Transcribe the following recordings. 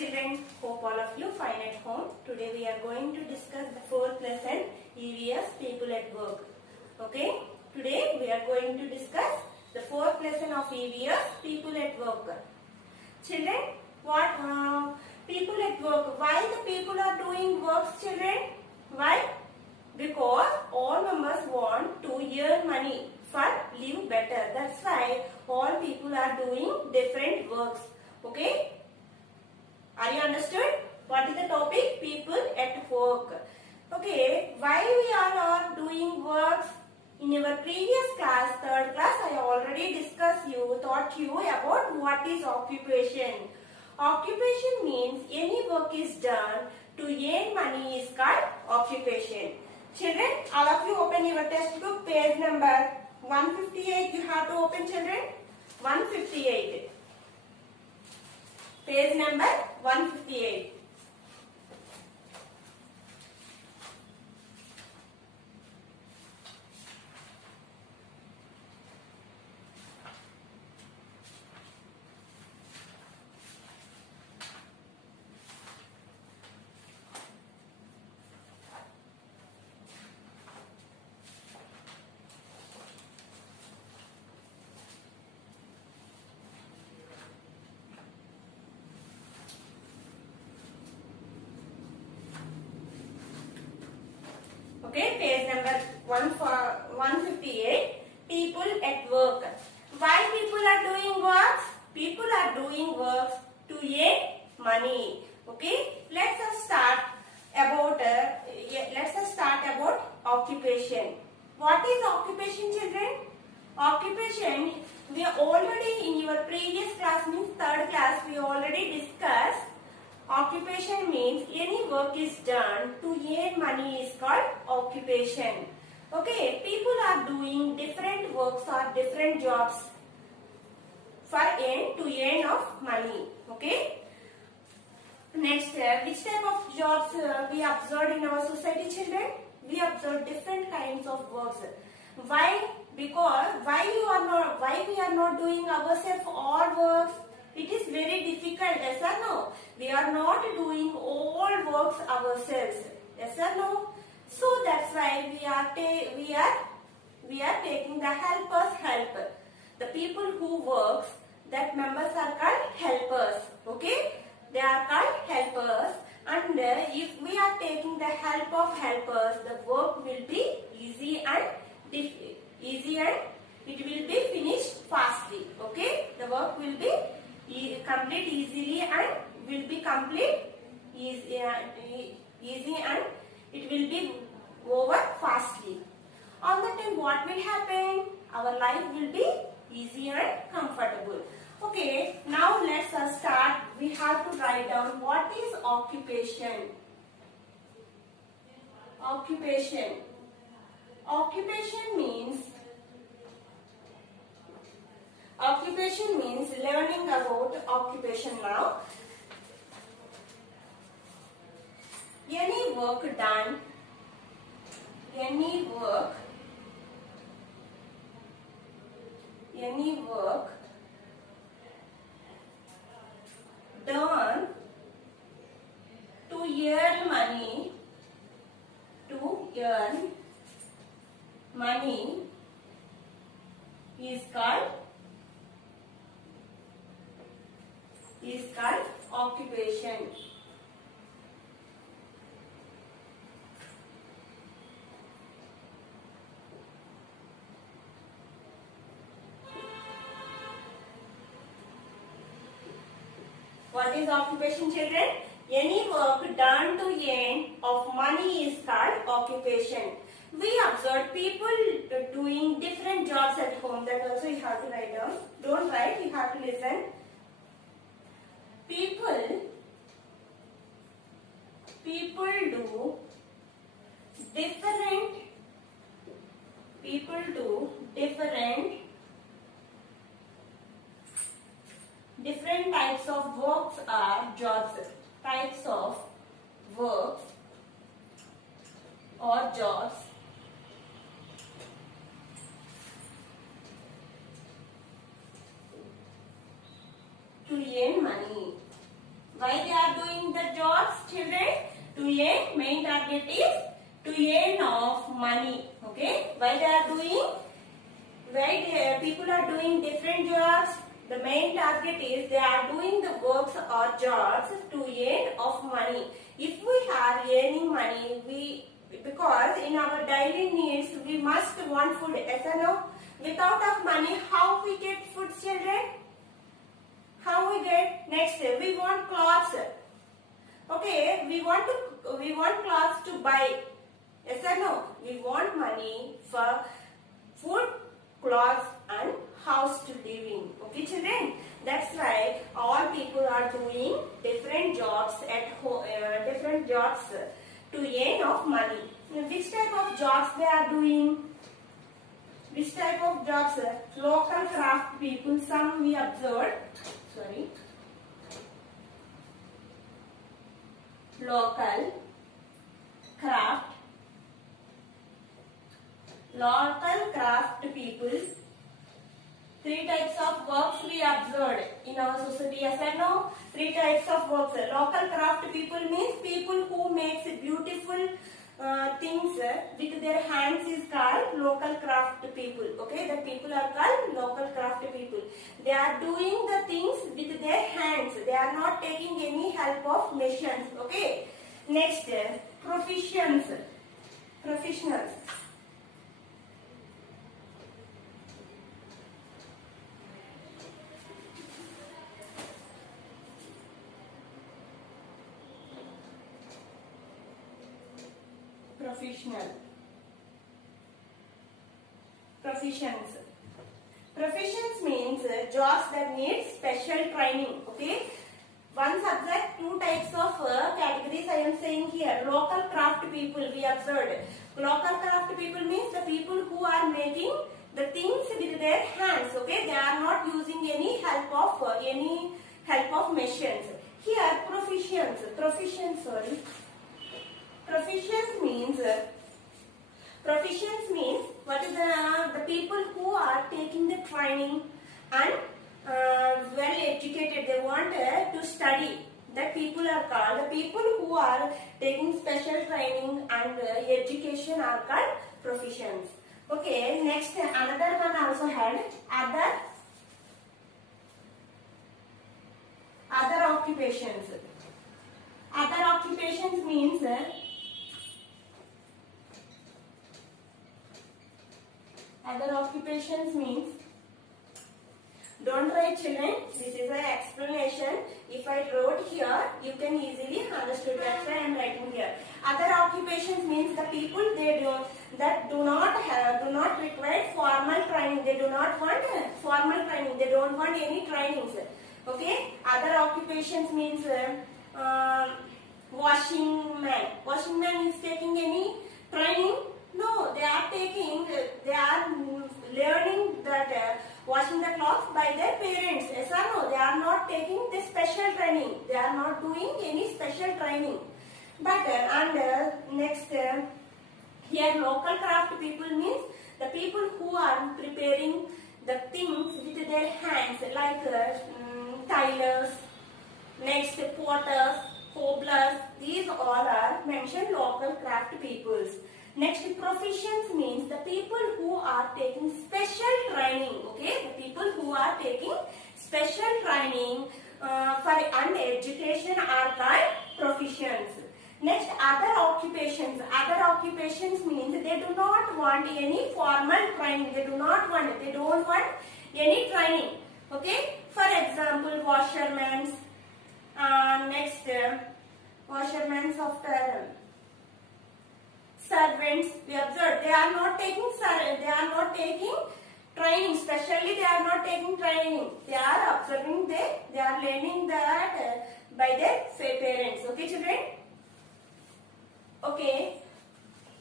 children, hope all of you fine at home. Today we are going to discuss the fourth lesson, EVS, People at Work. Okay, today we are going to discuss the fourth lesson of EVS, People at Work. Children, what people at work? Why the people are doing works, children? Why? Because all members want to earn money for live better. That's why all people are doing different works. Okay? Are you understood? What is the topic? People at work. Okay, why we are doing works? In your previous class, third class, I already taught you about what is occupation. Occupation means any work is done to earn money is called occupation. Children, all of you open your textbook, page number 158. You have to open, children. 158. Page number 158. Okay, page number 158. People at work. Why people are doing works? People are doing works to earn money. Okay, let us start about occupation. What is occupation, children? Occupation, we already in your previous class, means third class, we already discussed. Occupation means any work is done to earn money is called occupation. Okay, people are doing different works or different jobs to earn of money. Okay. Next, which type of jobs we observed in our society, children? We observe different kinds of works. Why? Because why we are not doing ourselves all works? It is very difficult, yes or no? We are not doing all works ourselves, yes or no? So that's why we are taking the helpers help. The people who works, that members are called helpers. Okay, they are called helpers. And if we are taking the help of helpers, the work will be easy and it will be finished fastly. Okay, the work will be complete easily and will be complete easy and it will be over fastly. On that time, what will happen? Our life will be easy and comfortable. Okay, now let's start. We have to write down what is occupation. Occupation. Occupation means learning about occupation now. Any work done to earn money is called occupation. What is occupation, children? Any work done to earn of money is called occupation. We observe people doing different jobs at home. That also you have to write down. Don't write, you have to listen. People do different types of works are jobs. Types of works or jobs to earn money. Why they are children? To earn, main target is to earn of money. Okay, why they are doing? Why people are doing different jobs? The main target is they are doing the works or jobs to earn of money. If we are earning money, because in our daily needs we must want food. Yes or no? Without of money, how we get food, children? How we get? Next, we want clothes. Okay, we want clothes to buy. Yes or no? We want money for food, clothes and house to live in. Okay, children? That's why all people are doing different jobs at home, different jobs to earn of money. Which type of jobs they are doing? Which type of jobs? Local craft people. Some we observed. Sorry. Local craft people. Three types of works we observed in our society. Yes or no? Three types of works. Local craft people means people who makes beautiful things with their hands is called local craft people. Okay, the people are called local craft people. They are doing the things with their hands. They are not taking any help of machines. Okay. Next, professionals. Professions means jobs that need special training. Okay. One subject, two types of categories I am saying here. Local craft people we observed. Local craft people means the people who are making the things with their hands. Okay. They are not using any help of machines. Here professions means what is the people who are taking the training and well educated. They want to study. That people are called, the people who are taking special training and education are called professions. Okay, next another one also had other occupations. Other occupations means don't write, children. This is an explanation. If I wrote here, you can easily understand. That's why I am writing here. Other occupations means the people that do not require formal training. They do not want formal training. They don't want any trainings. Okay. Other occupations means washing man. Washing man is taking any training? No, they are learning that washing the clothes by their parents. Yes or no? They are not taking the special training. They are not doing any special training. But next here local craft people means the people who are preparing the things with their hands, like tailors, next potters, cobblers. These all are mentioned local craft peoples. Next, professions means the people who are taking special training. Okay, the people who are taking special training for and education are called professions. Next, other occupations. Other occupations means they do not want any formal training. They don't want any training. Okay, for example, washermen. Next, washermen after servants. We observe they are not taking training. Especially they are not taking training. They are observing. They are learning that by their parents. Okay, children. Okay.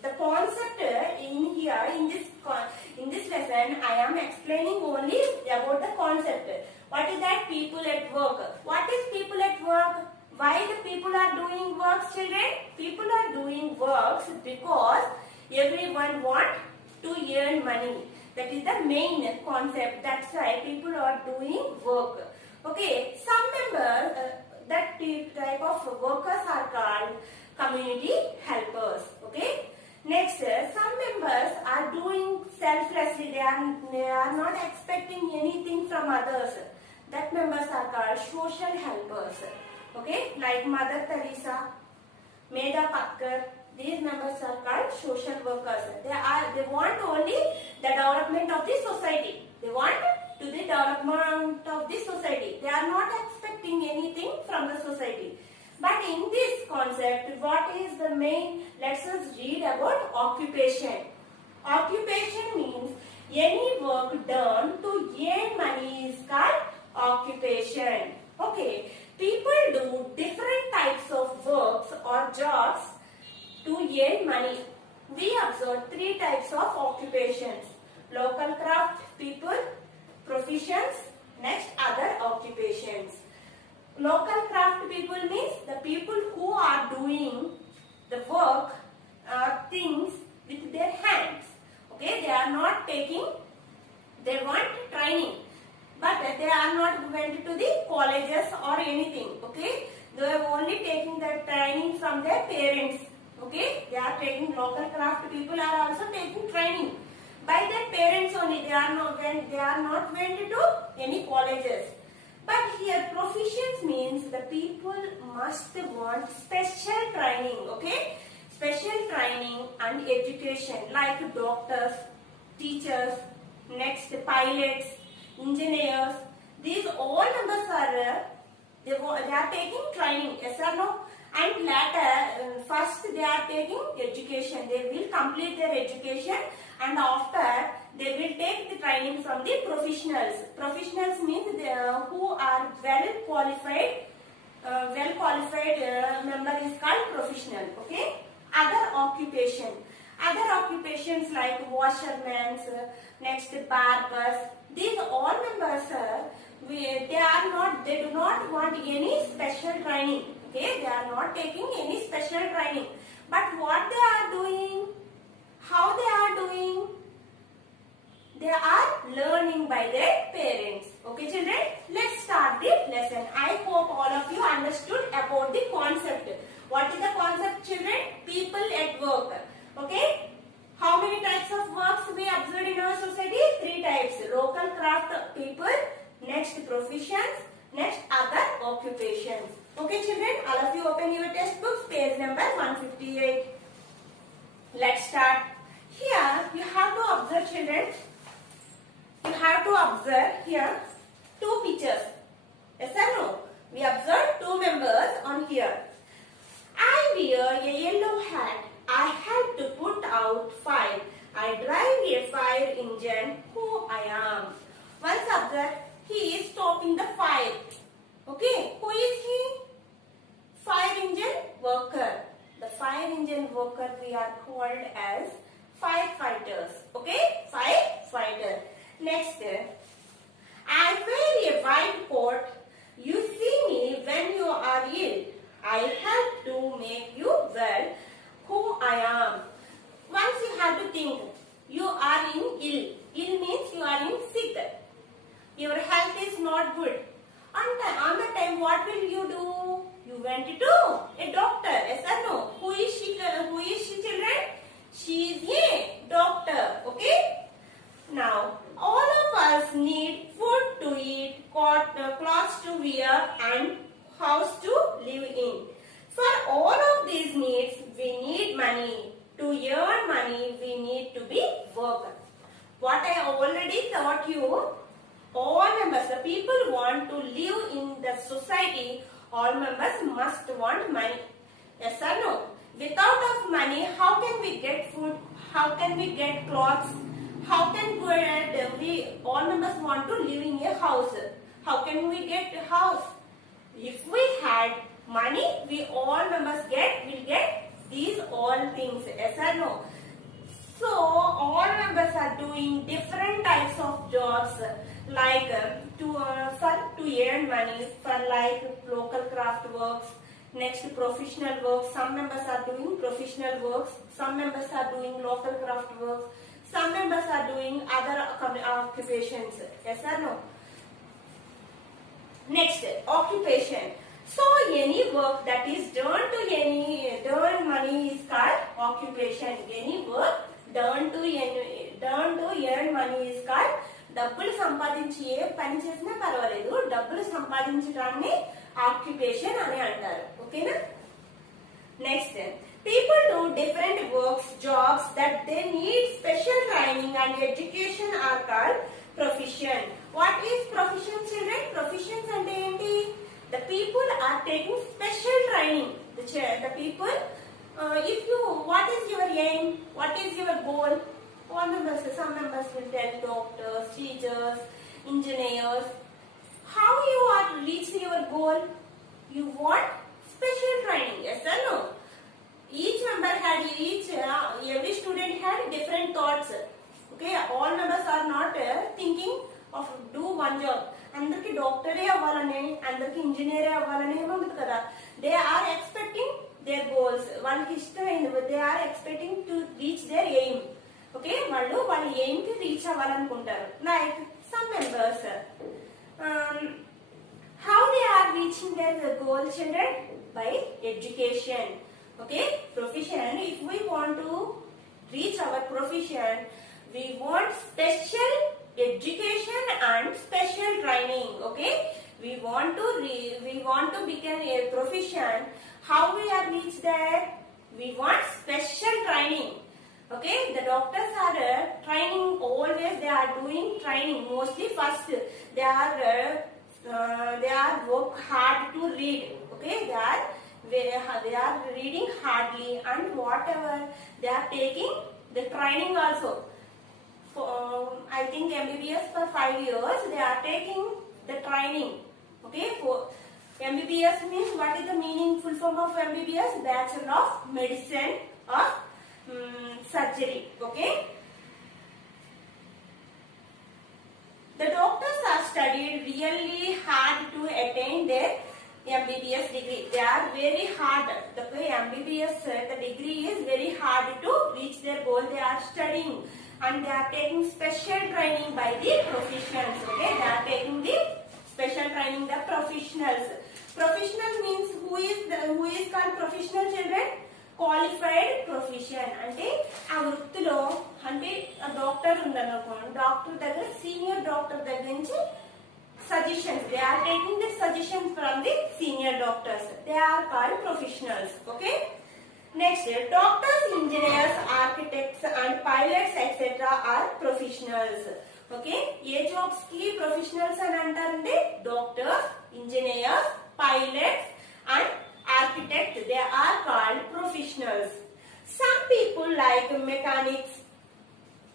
The concept in here in this lesson I am explaining only about the concept. What is that? People at work. What is people at work? Why the people are doing works, children? People are doing works because everyone wants to earn money. That is the main concept. That's why people are doing work. Okay, some members, that type of workers are called community helpers. Okay. Next, some members are doing selflessly. They are not expecting anything from others. That members are called social helpers. Okay, like Mother Teresa, Medha Patkar. These members are called social workers. They want only the development of the society. They want to the development of the society. They are not expecting anything from the society. But in this concept, what is the main? Let us read about occupation. Occupation means any work done to earn money is called occupation. Okay, people do different types of works or jobs to earn money. We observe three types of occupations: local craft people, professions, next other occupations. Local craft people means the people who are doing the work things with their hands. Okay, they are not taking, they want training, but they are not went to the colleges or anything. Okay, they are only taking the training from their parents. Okay, they are taking, local craft people are also taking training by their parents only. They are not went to any colleges. But here proficiency means the people must want special training. Okay, special training and education like doctors, teachers, next pilots, engineers. These all members are they are taking training. Yes or no? And later, first they are taking education. They will complete their education, and after they will take the training from the professionals. Professionals means who are well qualified. Member is called professional. Okay. Other occupation. Other occupations like washermen, next barbers. These all members they do not want any special training. Okay, they are not taking any special training. But what they are doing? How they are doing? They are learning by their parents. Okay, children, let's start the lesson. I hope all of you understood about the concept. What is the concept, children? People at work. Okay, how many types of works we observed in our society? Three types: local craft people, next professions, next other occupations. Okay, children, all of you open your textbooks, page number 158. Let's start. Here you have to observe, children. You have to observe here two pictures. Yes or no? We observe two members on here. I wear a yellow hat. I had to put out fire. I drive a fire engine. Who I am? Once observe, he is stopping the fire. Okay, who is he? Fire engine worker. The fire engine worker we are called as firefighters. Okay, firefighter. Next, I wear a white coat. You see me when you are ill. I help to make you well. Who I am? Once you have to think, you are in ill. Ill means you are in sick. Your health is not good. On the time, what will you do? You went to a doctor. Yes or no? Who is she, children? She is a doctor. Okay? Now, all of us need food to eat, clothes to wear, and house to live in. For all of these needs, we need money. To earn money, we need to be worker. What I already taught you, all members, the people want to live in the society, all members must want money. Yes or no? Without of money, how can we get food? How can we get clothes? How can we all members want to live in a house? How can we get a house? If we had money, we all members will get these all things. Yes or no? So all members are doing different types of jobs like to earn money, for like local craft works, next professional works. Some members are doing professional works, some members are doing local craft works, some members are doing other occupations. Yes or no? Next, occupation. So any work that is done money is called occupation. Any work done to earn money is called డబ్బులు సంపాదించి ఏ పని చేసినా పర్వాలేదు డబ్బులు సంపాదించడాన్ని occupation అని అంటారు ఓకేనా next people do different works jobs that they need special training and education are called profession. What is profession children? Professions ante enti the people are taking special training the people if you what is your aim, what is your goal? Some members will tell doctors, teachers, engineers. How you are to reach your goal? You want special training, yes or no? Each member had every student had different thoughts. Okay, all members are not thinking of do one job. అందరికి డాక్టరే అవ్వాలని అందరికి ఇంజనీరే అవ్వాలని ఏముంది కదా they are expecting their goals వాళ్ళకి ఇష్టమైంది they are expecting to reach their aim okay వాళ్ళు వాళ్ళ ఎయిమ్ కి రీచ్ అవ్వాలనుకుంటారు like some members how they are reaching their goal children by education okay profession if we want to reach our profession we want special education and special training okay we want to become a profession how we are reach there we want special training okay the doctors are training always they are doing training mostly first they are work hard to read okay they are reading hardly and whatever they are taking the training also for I think MBBS for 5 years they are taking the training okay for MBBS means what is the meaningful form of MBBS Bachelor of Medicine or Surgery okay the doctors are studied really hard to attain their MBBS degree. They are very hard. The MBBS, the degree is very hard to reach their goal. They are studying and they are taking special training by the professionals. Okay, they are taking the special training the professionals. Professional means who is called professional children? Qualified profession. అంటే ఆ వృత్తిలో అంటే doctor ఉందనుకోండి doctor దగ్గర senior doctor దగ్గర నుంచి suggestions they are taking the suggestions from the senior doctors they are called professionals okay next doctors engineers architects and pilots etc are professionals okay A jobs ki professionals అని అంటారంటే doctors engineers pilots and architects they are called professionals some people like mechanics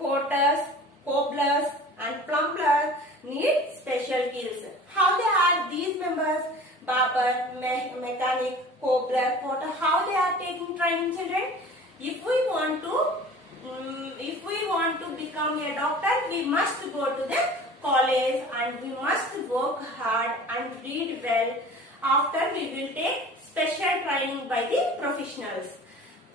porters cobblers and plumbers need special skills. How they are these members? Barber, mechanic, cobbler, porter. How they are taking training, children? If we want to become a doctor, we must go to the college and we must work hard and read well. After we will take special training by the professionals.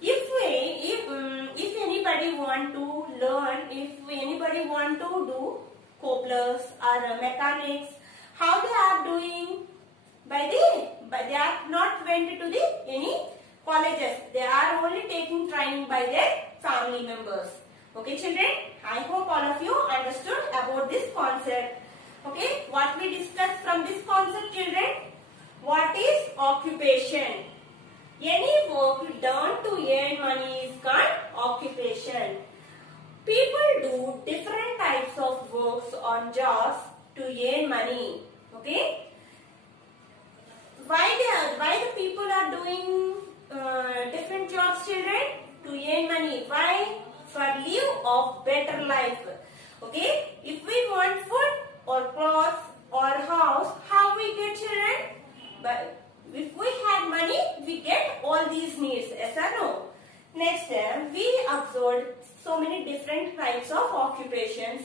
If anybody want to learn, if anybody want to do cobblers or mechanics, how they are doing but they are not went to the any colleges they are only taking training by their family members okay children I hope all of you understood about this concept okay what we discussed from this concept children what is occupation any work done to earn money is called occupation. People do different types of works on jobs to earn money. Okay? Why the people are doing different jobs, children? To earn money. Why? For live a better life. Okay? If we want food or clothes or house, how we get children? But if we have money, we get all these needs. Yes or no? Next, we observed so many different types of occupations.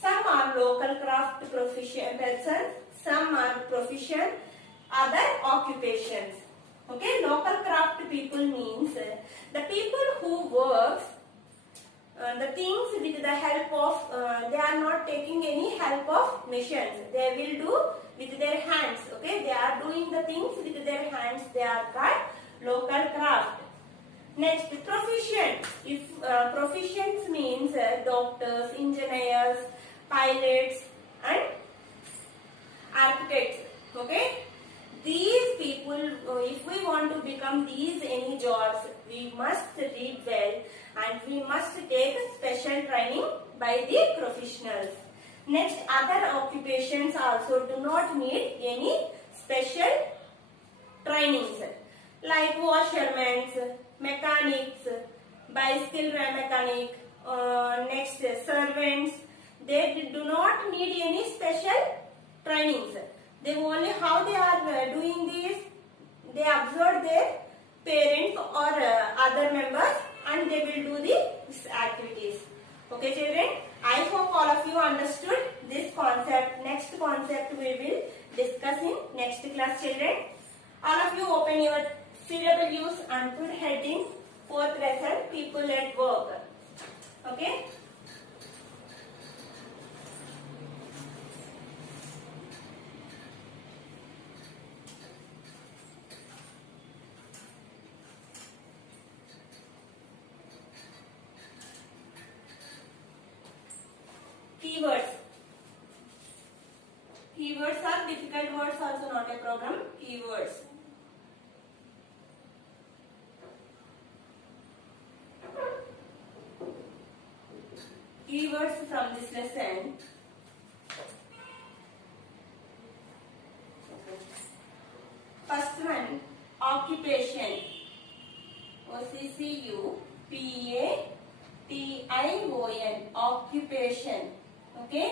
Some are local craft profession persons, some are profession, other occupations. Okay, local craft people means the people who works the things with the help of, they are not taking any help of machines. They will do with their hands. Okay, they are doing the things with their hands. They are called local craft. Next, proficient. If proficient means doctors, engineers, pilots, and architects. Okay, these people, if we want to become these any jobs, we must read well and we must take special training by the professionals. Next, other occupations also do not need any special trainings, like washermen, mechanics, bicycle mechanic, next servants. They do not need any special trainings. They only how they are doing this, they observe their parents or other members and they will do these activities. Okay children, I hope all of you understood this concept. Next concept we will discuss in next class children. All of you open your CWs and put heading 4th lesson, people at work. Okay. Keywords. Keywords are difficult words, also not a problem. Keywords. Keywords from this lesson. First one, occupation. OCCUPATION. Occupation. Okay.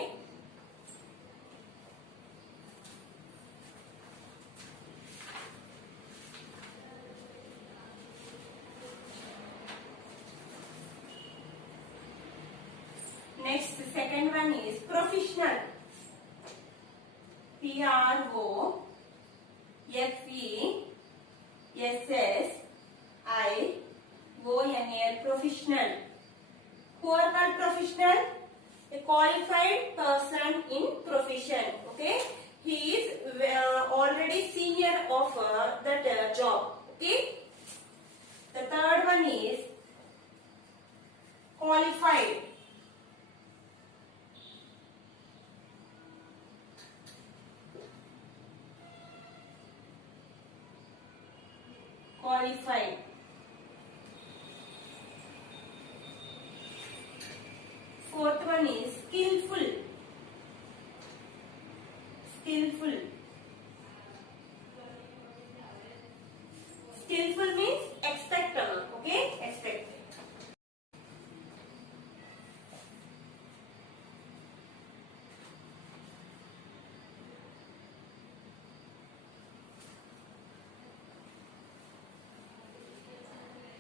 Next, second one is professional. PROFESSIONAL. Professional. Who are called professional? A qualified person in profession. Okay, he is already senior of that job. Okay. The third one is qualified. Qualified. Fourth one is skillful. Skillful. Skillful means expert. Okay, expert.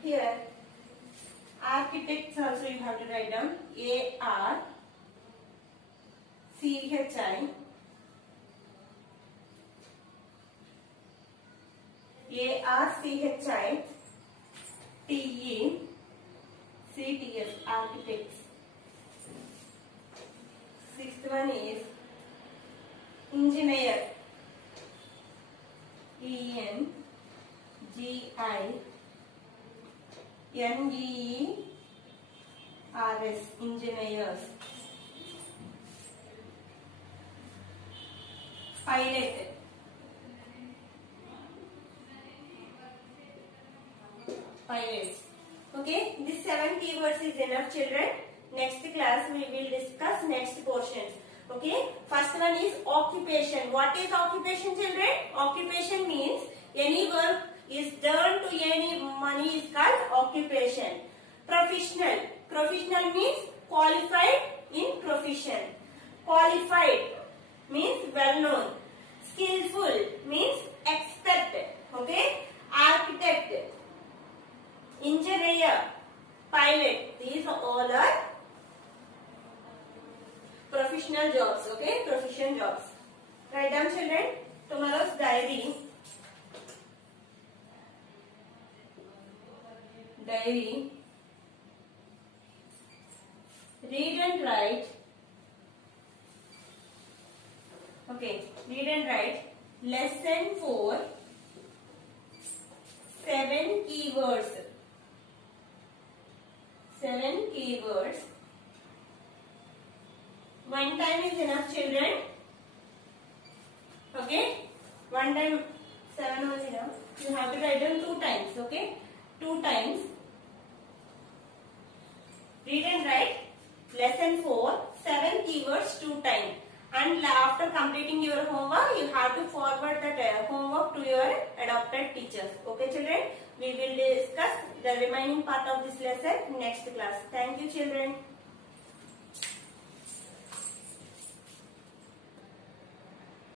Here, architects also you have to write down ARCHITECTS, architects. Sixth one is engineer. ENGINEERS, engineers. Pilot. Pilots. Okay, these 7 keywords is enough children. Next class we will discuss next portions. Okay, first one is occupation. What is occupation children? Occupation means any work is done to any money is called occupation. Professional. Professional means qualified in profession. Qualified means well known. Skillful means expert. Okay. Architect, engineer, pilot. These all are professional jobs. Okay. Profession jobs. Write down children. Tomorrow's diary. write lesson 4, 7 keywords. 7 keywords. One time is enough, children. Okay? One time 7 was enough. You have to write them 2 times. Okay? 2 times. Read and write lesson 4, 7 keywords 2 times. And after completing your homework, you have to forward that homework to your adopted teachers. Okay, children? We will discuss the remaining part of this lesson next class. Thank you, children.